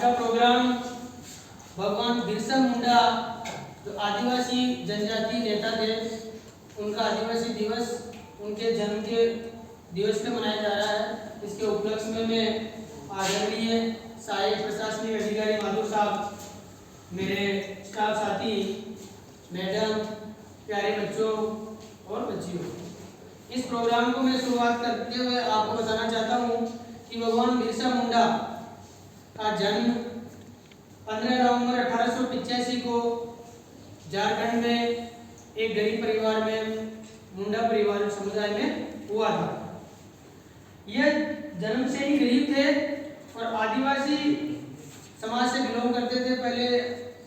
आज का प्रोग्राम भगवान बिरसा मुंडा जो आदिवासी जनजाति नेता थे, उनका आदिवासी दिवस उनके जन्म के दिवस पे मनाया जा रहा है। इसके उपलक्ष्य में मैं आदरणीय सहायक प्रशासनिक अधिकारी माधुर साहब, मेरे स्टाफ साथी, मैडम, प्यारे बच्चों और बच्चियों, इस प्रोग्राम को मैं शुरुआत करते हुए आपको बताना चाहता हूँ कि भगवान बिरसा मुंडा का जन्म 15 नवंबर 1885 को झारखंड में एक गरीब परिवार में, मुंडा परिवार समुदाय में हुआ था। यह जन्म से ही गरीब थे और आदिवासी समाज से बिलोंग करते थे। पहले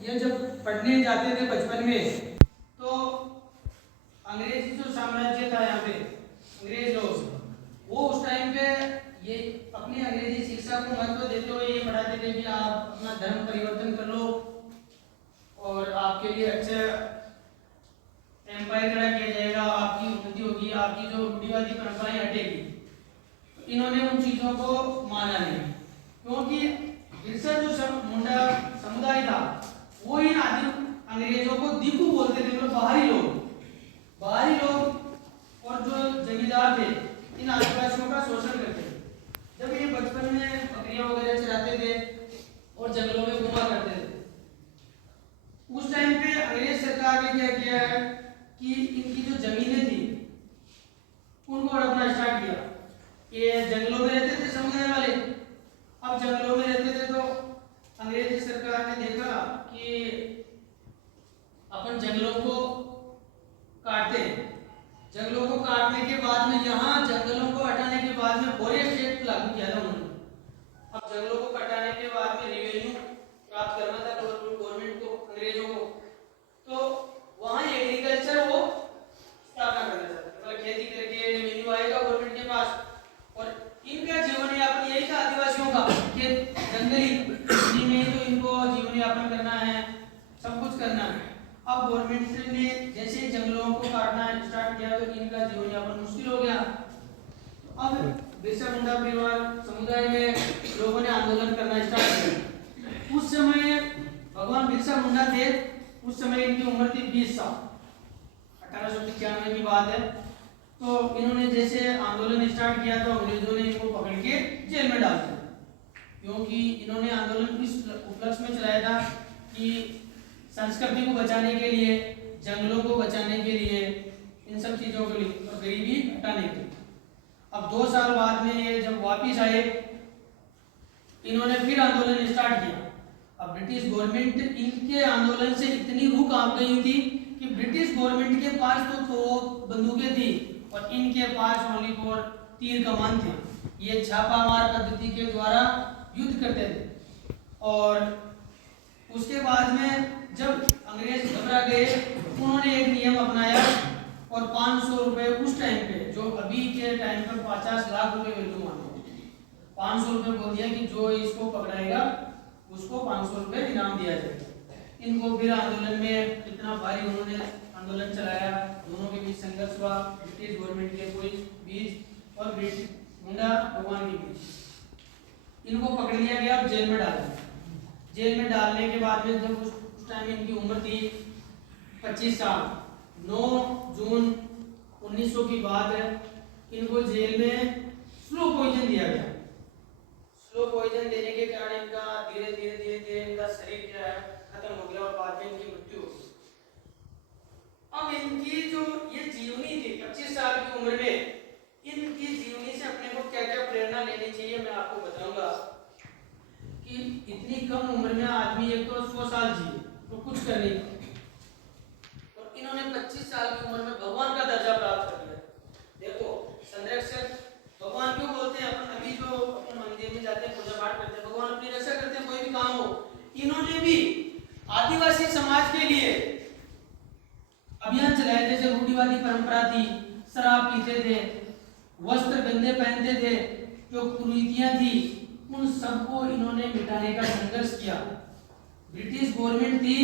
ये जब पढ़ने जाते थे बचपन में, तो अंग्रेजी जो साम्राज्य था यहाँ पे, अंग्रेज लोग, वो उस टाइम पे ये अपनी अंग्रेजी शिक्षा को महत्व देते हुए ये पढ़ाते थे कि आप अपना धर्म परिवर्तन कर लो और आपके लिए अच्छा एम्पायर खड़ा किया जाएगा, आपकी उन्नति होगी, आपकी जो रूढ़िवादी परंपराएं हटेगी। इन्होंने उन चीजों को माना नहीं, क्योंकि बिरसा जो मुंडा समुदाय था वो इन आदि अंग्रेजों को दिकू बोलते थे, मतलब बाहरी लोग और जो जमींदार थे इन आदिवासियों का शोषण करते थे। जब ये बचपन में बकरियां वगैरह चराते थे और जंगलों में घुमा करते थे, उस टाइम पे अंग्रेज सरकार ने क्या किया है कि इनकी जो जमीनें थी उनको हड़पना स्टार्ट किया। ये जंगलों में रहते थे समुदाय वाले, अब जंगलों में रहते थे तो अंग्रेज सरकार ने देखा कि अपन जंगलों को काटते हैं, जंगलों को काटने के बाद में यहाँ जंगलों को हटाने के बाद में फॉरेस्ट एक्ट लागू किया था उन्होंने। अब जंगलों को कटाने के बाद में रेवेन्यू प्राप्त करना था गवर्नमेंट को, अंग्रेजों को, तो वहाँ एग्रीकल्चर वो स्थापना करना चाहते, मतलब खेती करके रेवेन्यू आएगा गवर्नमेंट के पास। और इनका जीवन यापन यही था आदिवासियों का कि जंगली में तो इनको जीवन यापन करना है, सब कुछ करना है। अब गवर्नमेंट ने जैसे जंगलों को काटना स्टार्ट किया तो इनका जीवन यापन मुश्किल हो गया। अब बिरसा मुंडा परिवार समुदाय में लोगों ने आंदोलन करना स्टार्ट किया। उस समय भगवान बिरसा मुंडा थे, उस समय इनकी उम्र थी 20 साल, 1895 की बात है। तो इन्होंने जैसे आंदोलन स्टार्ट किया तो अंग्रेजों ने इनको पकड़ के जेल में डाल दिया, क्योंकि इन्होंने आंदोलन इस उपलक्ष्य में चलाया था कि संस्कृति को बचाने के लिए, जंगलों को बचाने के लिए, इन सब चीजों के लिए और गरीबी हटाने के लिए। अब 2 साल बाद में ये जब वापिस आए, इन्होंने फिर आंदोलन स्टार्ट किया। अब ब्रिटिश गवर्नमेंट इनके आंदोलन से इतनी रूह कांप गई थी कि ब्रिटिश गवर्नमेंट के पास तो बंदूकें थी और इनके पास ओनली फॉर तीर कमान थे। ये छापामार पद्धति के द्वारा युद्ध करते थे। और उसके बाद में जब अंग्रेज घबरा गए, उन्होंने एक नियम अपनाया और 500 रुपए उस टाइम पे, जो अभी के टाइम पर 50 लाख रुपए वैल्यू मानते हैं, 500 रुपए बोल दिया कि जो इसको पकड़ाएगा उसको 500 रुपए इनाम दिया जाएगा। इनको फिर आंदोलन में इतना भारी उन्होंने आंदोलन चलाया, दोनों के बीच संघर्ष हुआ, ब्रिटिश गवर्नमेंट के बीच और ब्रिटिश मुंडा भगवान के बीच। इनको पकड़ लिया गया, जेल में डाल दिया। जेल में डालने के बाद में जब उस टाइम इनकी उम्र थी 25 साल, 9 जून 1900 की बात है, इनको जेल में स्लो पॉइजन दिया गया। स्लो पॉइजन देने के कारण इनका धीरे धीरे इनका शरीर क्या है खत्म हो गया और बाद में इनकी मृत्यु हो गई। अब इनकी जो ये जीवनी थी 25 साल की उम्र में, इनकी जीवनी से अपने को क्या क्या प्रेरणा लेनी चाहिए मैं आपको बताऊंगा। कि इतनी कम उम्र में आदमी एक तो 100 साल जिए तो कुछ कर नहीं, और इन्होंने 25 साल की उम्र में भगवान का दर्जा प्राप्त कर लिया। देखो, संरक्षक भगवान क्यों बोलते हैं? अपन अभी जो अपन मंदिर में जाते हैं, पूजा पाठ करते हैं, भगवान अपनी रक्षा करते हैं, कोई भी काम हो। इन्होंने भी आदिवासी समाज के लिए अभियान चलाए, जैसे रूढ़िवादी परंपरा थी, शराब पीते थे, वस्त्र गंदे पहनते थे, जो कुरीतियां थी उन सबको इन्होंने मिटाने का संघर्ष किया। ब्रिटिश गवर्नमेंट थी,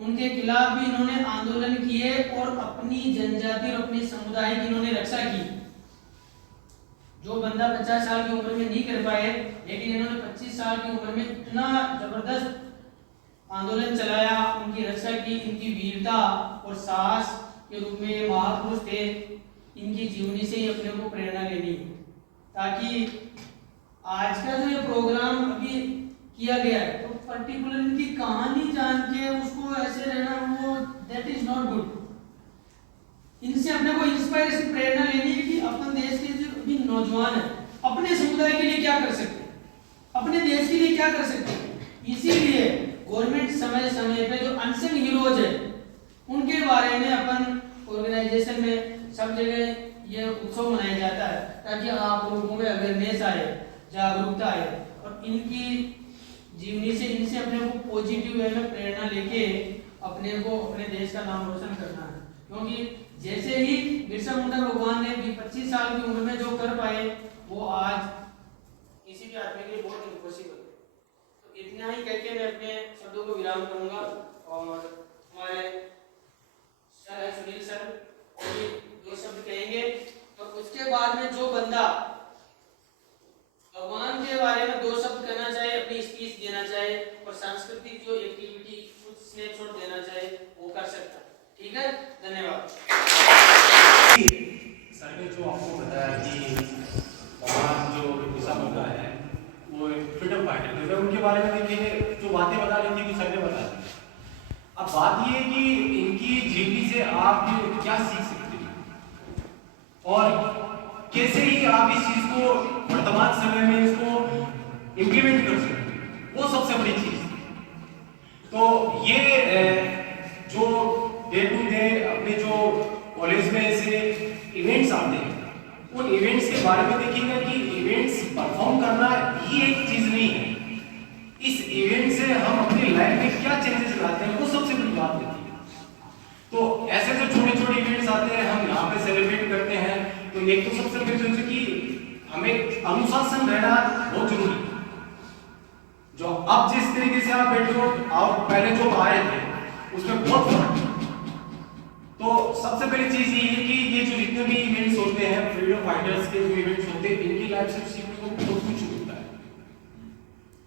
उनके खिलाफ भी इन्होंने आंदोलन किए और अपनी जनजाति और अपने समुदाय की इन्होंने रक्षा की। जो बंदा 50 साल की उम्र में नहीं कर पाए, लेकिन इन्होंने 25 साल की उम्र में इतना जबरदस्त आंदोलन चलाया, उनकी रक्षा की, इनकी वीरता और साहस के रूप में ये महापुरुष थे। इनकी जीवनी से ही अपने को प्रेरणा लेनी है, ताकि आज का जो ये प्रोग्राम अभी किया गया है, तो पर्टिकुलर इनकी कहानी जान के उसको ऐसे रहना, वो दैट इज नॉट गुड। इनसे अपने को इंस्पायरेशन, प्रेरणा लेनी है कि अपन देश के जो भी नौजवान है अपने समुदाय के लिए क्या कर सकते हैं, अपने देश के लिए क्या कर सकते हैं। इसीलिए गवर्नमेंट समय समय पे जो अनसंग हीरोज है उनके बारे में अपन ऑर्गेनाइजेशन में सब जगह ये उत्सव मनाया जाता है, ताकि आप लोगों में अवेयरनेस आए, जागरूकता आए, और इनकी जीवनी से, इनसे अपने को पॉजिटिव वे में प्रेरणा लेके अपने को, अपने देश का नाम रोशन करना है। क्योंकि जैसे ही बिरसा मुंडा भगवान ने 25 साल की उम्र में जो कर पाए, वो आज किसी भी आदमी के लिए बहुत इम्पॉसिबल है। तो इतना ही कहकर मैं अपने शब्दों को विराम करूंगा, और हमारे सर है सुनील सर, वो भी 2 शब्द कहेंगे, और उसके बाद में जो बंदा भगवान के बारे में 2 शब्द कहना चाहे, अपनी स्पीच देना चाहे, और सांस्कृतिक जो एक्टिविटी कुछ स्नैपशॉट देना चाहे, वो कर सकता है। ठीक है, धन्यवाद। सर ने जो आपको बताया कि भगवान जो बिरसा मुंडा है वो फ्रीडम फाइटर थे, उनके बारे में देखिए जो बातें बता रही थी कि सर ने बता दी। अब बात ये है कि इनकी जीवनी से आप क्या सीख सकते हैं, और कैसे ही आप इस चीज को वर्तमान समय में इसको इम्प्लीमेंट कर सकते हैं, वो सबसे बड़ी चीज। तो ये जो डे टू डे अपने जो कॉलेज में ऐसे इवेंट्स आते हैं, उन इवेंट्स के बारे में देखिएगा कि इवेंट्स परफॉर्म करना ही एक चीज नहीं है, इस इवेंट से हम अपनी लाइफ में क्या चेंजेस लाते हैं, वो सबसे बड़ी बात होती है। तो ऐसे जो छोटे छोटे इवेंट्स आते हैं, हम यहाँ पे सेलिब्रेट करते हैं, तो एक तो सबसे पहले जो कि हमें अनुशासन रहना बहुत जरूरी है। जो अब जिस तरीके से आप बैठे हो और पहले जो आए थे उसमें बहुत फर्क है। तो सबसे पहली चीज ये है कि ये जो जितने भी इवेंट्स होते हैं, फ्रीडम फाइटर्स के जो इवेंट्स होते हैं, इनकी लाइफ से सीखने को बहुत कुछ मिलता है।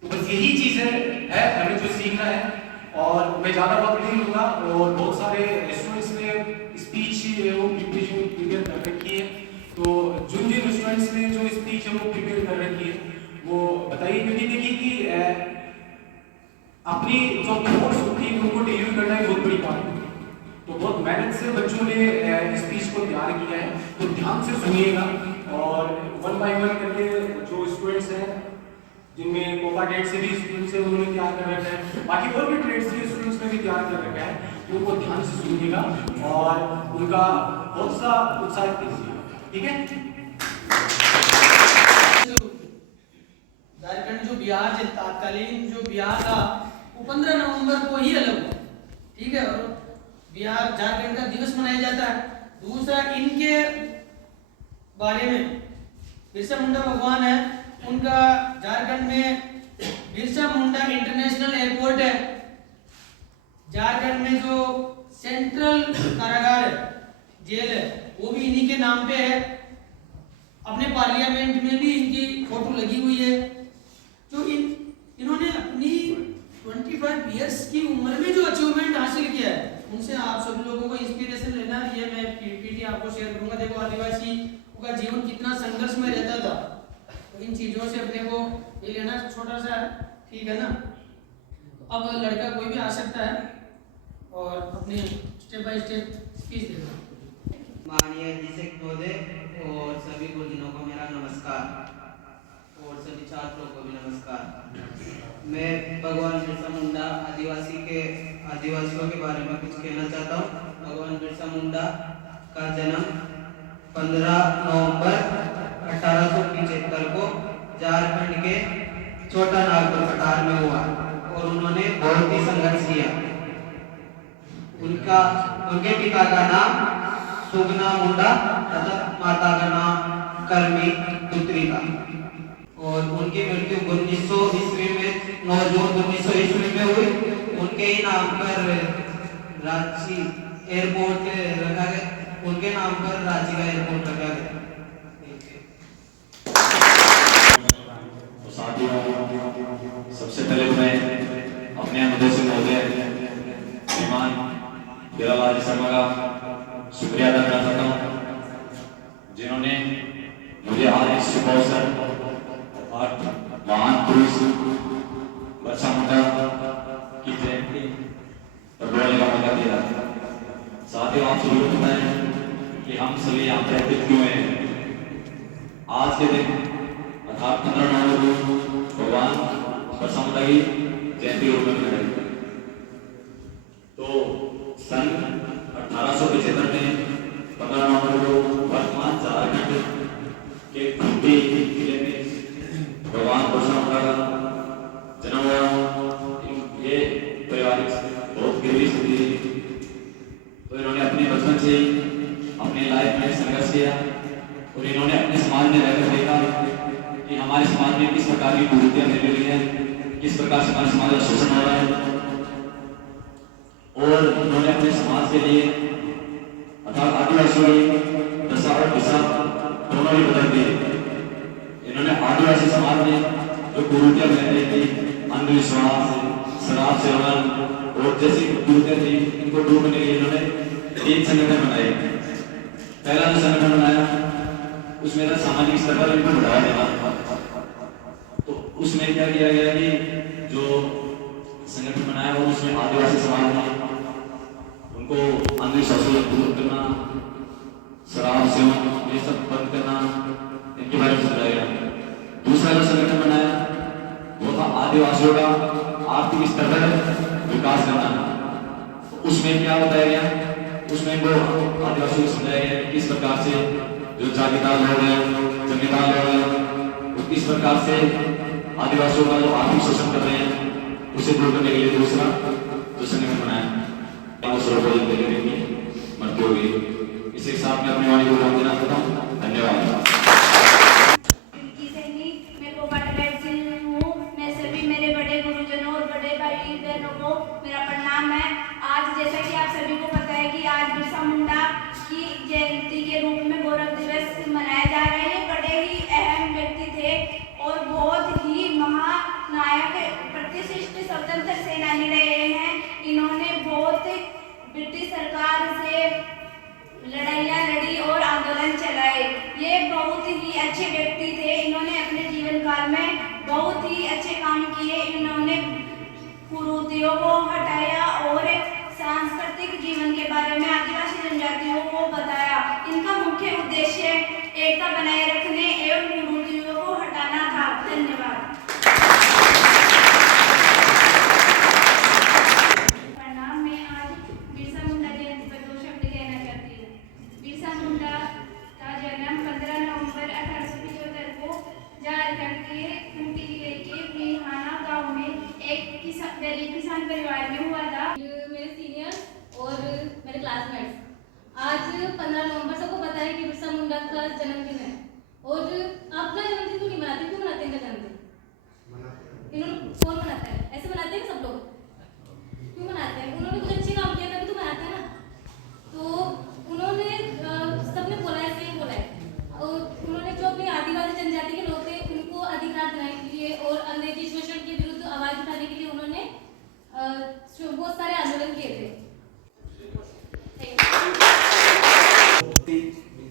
तो बस यही चीज है हमें जो सीखना है, और मैं ज्यादा वक्त नहीं लूंगा, और बहुत सारे स्टूडेंट्स ने स्पीच वो प्रिपेयर कर रखी है, तो जिन स्टूडेंट्स ने जो स्पीच है वो प्रिपेयर कर रखी है वो बताइए, क्योंकि देखिए कि अपनी जो थॉट्स होती है उनको डिलीवर करना ही बहुत बड़ी बात है। तो बहुत मेहनत से बच्चों ने स्पीच को तैयार किया है, तो ध्यान से सुनिएगा, और 1 बाय 1 करके जो स्टूडेंट्स हैं, जिनमें कोपा डेट से भी स्टूडेंट्स हैं, उन्होंने तैयार कर रखा है, बाकी और भी ट्रेड से स्टूडेंट्स ने भी तैयार कर रखा है, तो उनको ध्यान से सुनिएगा और उनका हौसला उत्साहित कीजिएगा। ठीक है। झारखंड जो बिहार से तत्कालीन जो बिहार था वो 15 नवंबर को ही अलग हुआ, ठीक है, और बिहार झारखंड का दिवस मनाया जाता है। दूसरा, इनके बारे में बिरसा मुंडा भगवान है, उनका झारखंड में बिरसा मुंडा इंटरनेशनल एयरपोर्ट है। झारखंड में जो सेंट्रल कारागार है, जेल है, वो भी इन्हीं के नाम पे है। अपने पार्लियामेंट में भी इनकी फोटो लगी हुई है। जो इन्होंने अपनी 25 इयर्स की उम्र में जो अचीवमेंट हासिल किया है, उनसे आप सभी लोगों को इंस्पिरेशन लेना है। ये मैं पीपीटी आपको शेयर करूंगा। देखो, आदिवासी का जीवन कितना संघर्ष में रहता था, तो इन चीजों से अपने को ये लेना छोटा सा है, ठीक है ना। अब लड़का कोई भी आ सकता है और अपने स्टेप बाय स्टेप स्पीच देगा। माननीय अध्यक्ष महोदय और सभी गुरुजनों को मेरा नमस्कार, और सभी छात्रों को भी नमस्कार। मैं भगवान बिरसा मुंडा आदिवासियों के बारे में कुछ कहना चाहता हूँ। भगवान बिरसा मुंडा का जन्म 15 नवंबर 1875 को झारखंड के छोटा नागपुर पठार में हुआ, और उन्होंने बहुत ही संघर्ष किया। उनके पिता का नाम सुगना मुंडा तथा माता का नाम कर्मी पुत्री था, और उनकी मृत्यु 1900 ईस्वी में 9 जून 1900 ईस्वी में हुई। उनके ही नाम पर रांची एयरपोर्ट रखा गया, उनके नाम पर रांची का एयरपोर्ट रखा गया। अपने अनुदेशक महोदय श्रीमान हीरालाल शर्मा का शुक्रिया अदा करना चाहता हूँ, जिन्होंने मुझे आज इस शुभ अवसर अर्थात महान पुरुष बिरसा मुंडा की जयंती पर बोलने का मौका दिया। साथियों, आप सभी को पता है कि हम सभी यहाँ पर एकत्रित क्यों हैं। आज के दिन अर्थात 15 नवंबर को भगवान बिरसा मुंडा की जयंती रूप में मनाई। तो सन 1875 में 15 नवंबर को वर्तमान झारखंड के खूंटी जिले में भगवान बिरसा मुंडा का जन्म हुआ। ये पारिवारिक बहुत गरीबी स्थिति थी, तो इन्होंने अपने बचपन से अपने लाइफ में संघर्ष किया और इन्होंने अपने समाज में रहकर देखा कि हमारे समाज में किस प्रकार की कुरीतियां फैली हुई हैं, किस प्रकार से हमारे समाज का शोषण हो रहा है। और इन्होंने अपने समाज के लिए अर्थात आदिवासियों दशा और दिशा दोनों ही बदल दिए। इन्होंने आदिवासी समाज में जो कुरीतियां फैल रही थी, अंधविश्वास, शराब सेवन और जैसी कुरीतियां थी, इनको दूर करने के लिए इन्होंने 3 संगठन बनाए। पहला जो संगठन बनाया उसमें था सामाजिक स्तर पर इनको बढ़ावा देना। तो उसमें क्या किया गया कि जो संगठन बनाया और उसमें आदिवासी समाज में उनको अंधविश्वासों से दूर करना, शराब सेवन ये सब बंद करना, इनके बारे में समझाया गया। दूसरा जो संगठन बनाया वो था आदिवासियों का आर्थिक स्तर पर विकास करना। उसमें क्या बताया गया, उसमें वो आदिवासियों को समझाया गया कि किस प्रकार से जो जागीरदार लोग हैं, जमींदार लोग हैं, वो किस प्रकार से आदिवासियों का जो आर्थिक शोषण कर रहे हैं उसे दूर करने के लिए दूसरा जो संगठन बनाया मरती होगी। इसी साथ में अपनी वाणी को विराम देना चाहता हूँ। धन्यवाद। मेरा प्रणाम है। आज जैसा कि आप सभी को पता है कि आज बिरसा मुंडा की जयंती के रूप में गौरव दिवस मनाया जा रहा है। ये बड़े ही अहम व्यक्ति थे और बहुत ही महानायक प्रतिष्ठित स्वतंत्र सेनानी रहे हैं। इन्होंने बहुत ब्रिटिश सरकार से लड़ाइयाँ लड़ी और आंदोलन चलाए। ये बहुत ही अच्छे व्यक्ति थे। इन्होंने अपने जीवन काल में बहुत ही अच्छे काम किए। इन्होंने कुरीतियों को हटाया और सांस्कृतिक जीवन के बारे में आदिवासी जनजातियों को बताया। इनका मुख्य उद्देश्य एकता बनाए रखने एवं कुरीतियों को हटाना था। धन्यवाद। प्रणाम। मैं आज बिरसा मुंडा जयंती पर 2 शब्द कहना चाहती हूँ। बिरसा मुंडा का जन्म 15 नवंबर 1875 को झारखंड के खूंटी जिले के बिहाना गांव में एक गरीब किसान परिवार में हुआ था। मेरे सीनियर्स और मेरे क्लासमेट्स, आज 15 नवंबर सबको पता है कि बिरसा मुंडा का जन्मदिन है। और आप अपना जन्मदिन क्यों नहीं मनाते? क्यों मनाते हैं इनका जन्मदिन? इन्होंने कौन मनाता है? ऐसे मनाते हैं सब लोग? क्यों मनाते हैं? उन्होंने कुछ अच्छे काम किया तभी तो मनाते हैं ना। तो उन्होंने सबने बोला है, ऐसे ही बोला है। और उन्होंने जो अपने आदिवासी जनजाति के लोग थे उनको अधिकार दिलाने के लिए और अंग्रेजी शोषण के विरुद्ध आवाज उठाने के लिए उन्होंने बहुत सारे आंदोलन किए थे।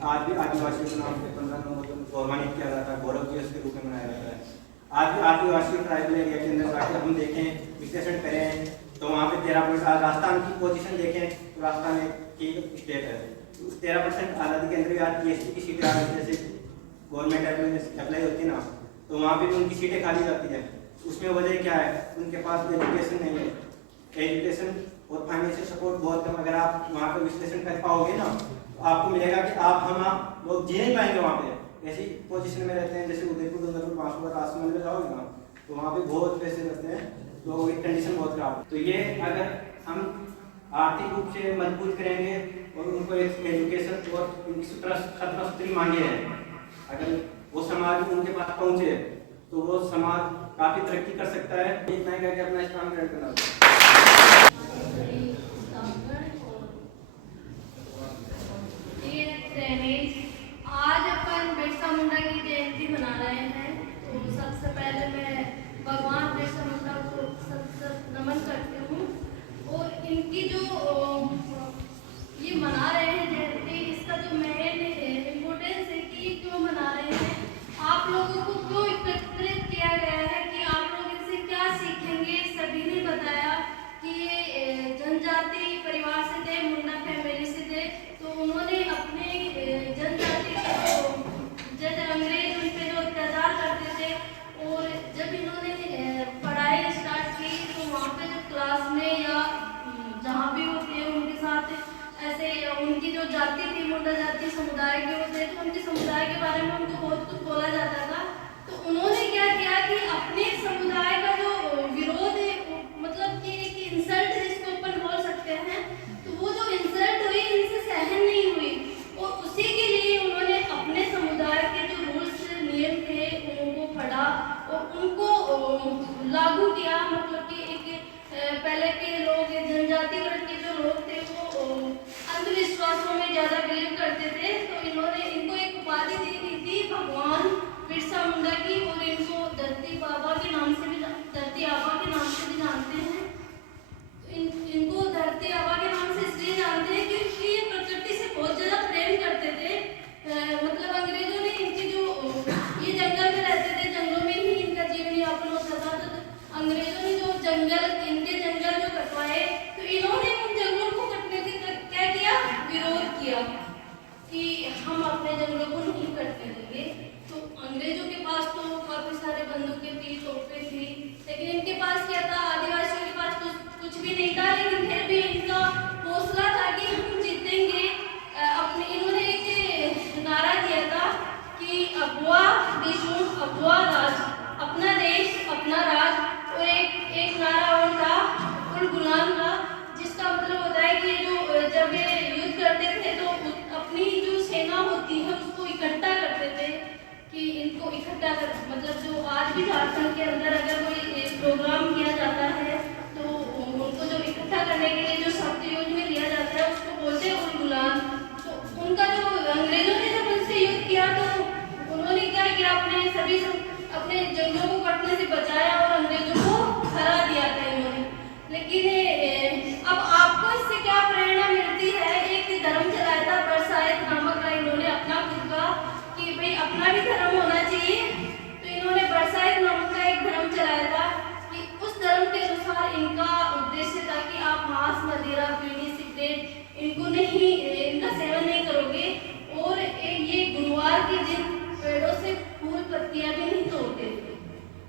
आज भी आदिवासियों के नाम से 15 नवंबर को गौरवान्वित किया जाता है, गौरव दिवस के रूप में मनाया जाता है। आज भी आदिवासी ट्राइबल एरिया के अंदर जाकर हम देखें, विश्लेषण करें तो वहाँ पे 13%। राजस्थान की पोजीशन देखें तो राजस्थान एक स्टेट है। 13% आज़ादी के अंदर भी आज PhD की सीटें आ रही, जैसे गवर्नमेंट अप्लाई होती है ना, तो वहाँ पे भी उनकी सीटें खाली जाती हैं। उसमें वजह क्या है? उनके पास एजुकेशन नहीं है। एजुकेशन और फाइनेंशियल सपोर्ट बहुत कम। अगर आप वहाँ पे विश्लेषण कर पाओगे ना तो आपको मिलेगा कि आप लोग जी नहीं पाएंगे वहाँ पे। ऐसी पोजीशन में रहते हैं, जैसे उदयपुर, डूंगरपुर, बांसुरा, राजमहल में जाओगे ना तो वहाँ पे बहुत पैसे रहते हैं, तो कंडीशन बहुत खराब। तो ये अगर हम आर्थिक रूप से मजबूत करेंगे और उनको एक एजुकेशन और उनकी सूत्री मांगे हैं, अगर वो समाज उनके पास पहुँचे तो वो समाज काफ़ी तरक्की कर सकता है। इतना ही करके अपना स्थान ग्रहण करना। आज अपन बिरसा मुंडा की जयंती मना रहे हैं। तो सबसे पहले मैं भगवान बिरसा मुंडा को नमन इनके जंगल जो कटवाए, तो इन्होंने उन जंगलों को कटने से क्या किया, विरोध किया कि हम अपने जंगलों को नहीं कटने देंगे। तो अंग्रेजों के पास तो काफी सारे बंदूकें थी, तोपें थी, लेकिन इनके पास क्या था, आदिवासियों के पास कुछ भी नहीं था, लेकिन फिर भी इनका हौसला था कि हम जीतेंगे। अपने इन्होंने एक नारा दिया था कि अबुआ देशमुख अबुआ राज, अपना देश अपना राज, और एक नारा और था उल गुलाम का, जिसका मतलब होता है कि जो जब ये युद्ध करते थे तो अपनी जो सेना होती है उसको इकट्ठा करते थे, कि इनको इकट्ठा कर, मतलब जो आज भी झारखंड के अंदर अगर कोई प्रोग्राम किया जाता है तो उनको जो इकट्ठा करने के लिए जो सत्याग्रह में लिया जाता है उसको बोलते हैं उल गुलाम। तो उनका जो अंग्रेजों ने जब उनसे युद्ध किया तो उन्होंने क्या किया, अपने जंगलों को कटने से बचाया और अंग्रेजों को हरा दिया था इन्होंने। लेकिन अब आपको इससे क्या प्रेरणा मिलती है, एक धर्म चलाया था बरसाइत नामक का इन्होंने अपना खुद का, कि भाई अपना भी धर्म होना चाहिए, तो इन्होंने बरसाइत नामक का एक धर्म चलाया था कि उस धर्म के अनुसार इनका उद्देश्य था कि आप मांस, मदिरा, बीड़ी, सिगरेट इनको नहीं, इनका सेवन नहीं करोगे, और ये गुरुवार के दिन पेड़ों से फूल पत्तियां भी नहीं तोड़ते थे।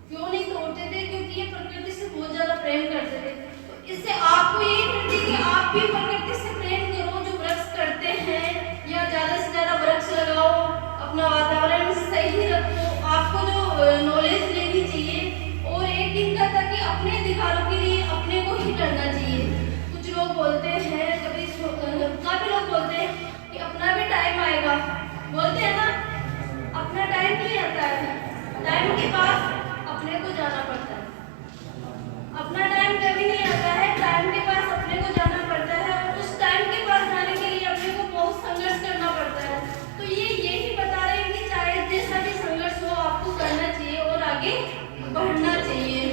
क्यों नहीं तोड़ते थे, क्योंकि ये प्रकृति से बहुत ज्यादा प्रेम करते थे। तो इससे आपको ये मिलती है कि आप भी प्रकृति से प्रेम करो, जो वृक्ष करते हैं, या ज्यादा से ज्यादा वृक्ष लगाओ, अपना वातावरण सही रखो। आपको जो नॉलेज लेनी चाहिए, और एक दिन का था कि अपने अधिकारों के लिए अपने को ही लड़ना चाहिए। कुछ लोग बोलते हैं, काफी लोग बोलते हैं कि अपना भी टाइम आएगा, बोलते हैं ना, अपना टाइम नहीं आता है, टाइम के पास अपने को जाना पड़ता है। अपना टाइम कभी नहीं आता है, टाइम के पास अपने को जाना पड़ता है, और उस टाइम के पास जाने के लिए अपने को बहुत संघर्ष करना पड़ता है। तो ये यही बता रहे हैं कि चाहे जैसा भी संघर्ष हो आपको करना चाहिए और आगे बढ़ना चाहिए।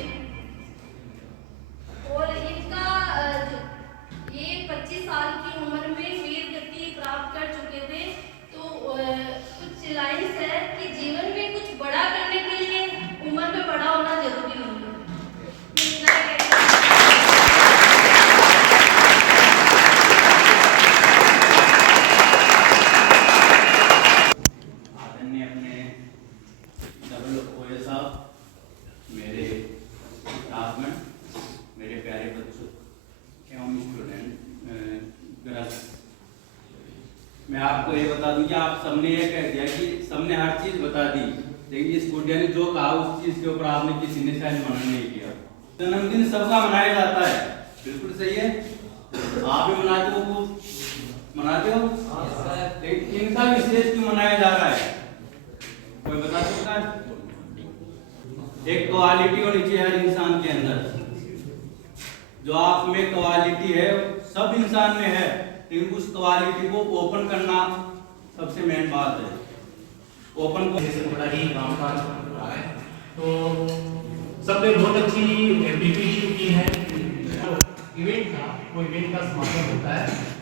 और इनका ये 25 साल की उम्र में वीर गति प्राप्त कर चुके थे। तो कुछ लाइन्स है कि जीवन में कुछ बड़ा करने के लिए उम्र में बड़ा होना जरूरी नहीं है। आदरणीय अपने डबल ओए साहब, मेरे क्लासमेट, मेरे प्यारे बच्चों एवं स्टूडेंट गर्ल्स, मैं आपको ये बता दूं कि आप सबने ये कह दिया कि सबने हर चीज बता दी, लेकिन इस गुड़िया ने जो कहा उस चीज के ऊपर आपने किसी ने शायद मनन नहीं किया। जन्मदिन सबका मनाया जाता है, बिल्कुल सही है, आप भी मनाते हो, मनाते हो, लेकिन इनका विशेष क्यों मनाया जा रहा है, कोई बता सकता है? एक क्वालिटी होनी चाहिए हर इंसान के अंदर, जो आप में क्वालिटी है सब इंसान में है, लेकिन उस क्वालिटी को ओपन करना सबसे मेन बात है। ओपन को जैसे बड़ा ही कामकाज रहा है, तो सबने बहुत अच्छी पीपीटी की है। इवेंट था, वो इवेंट का समापन होता है।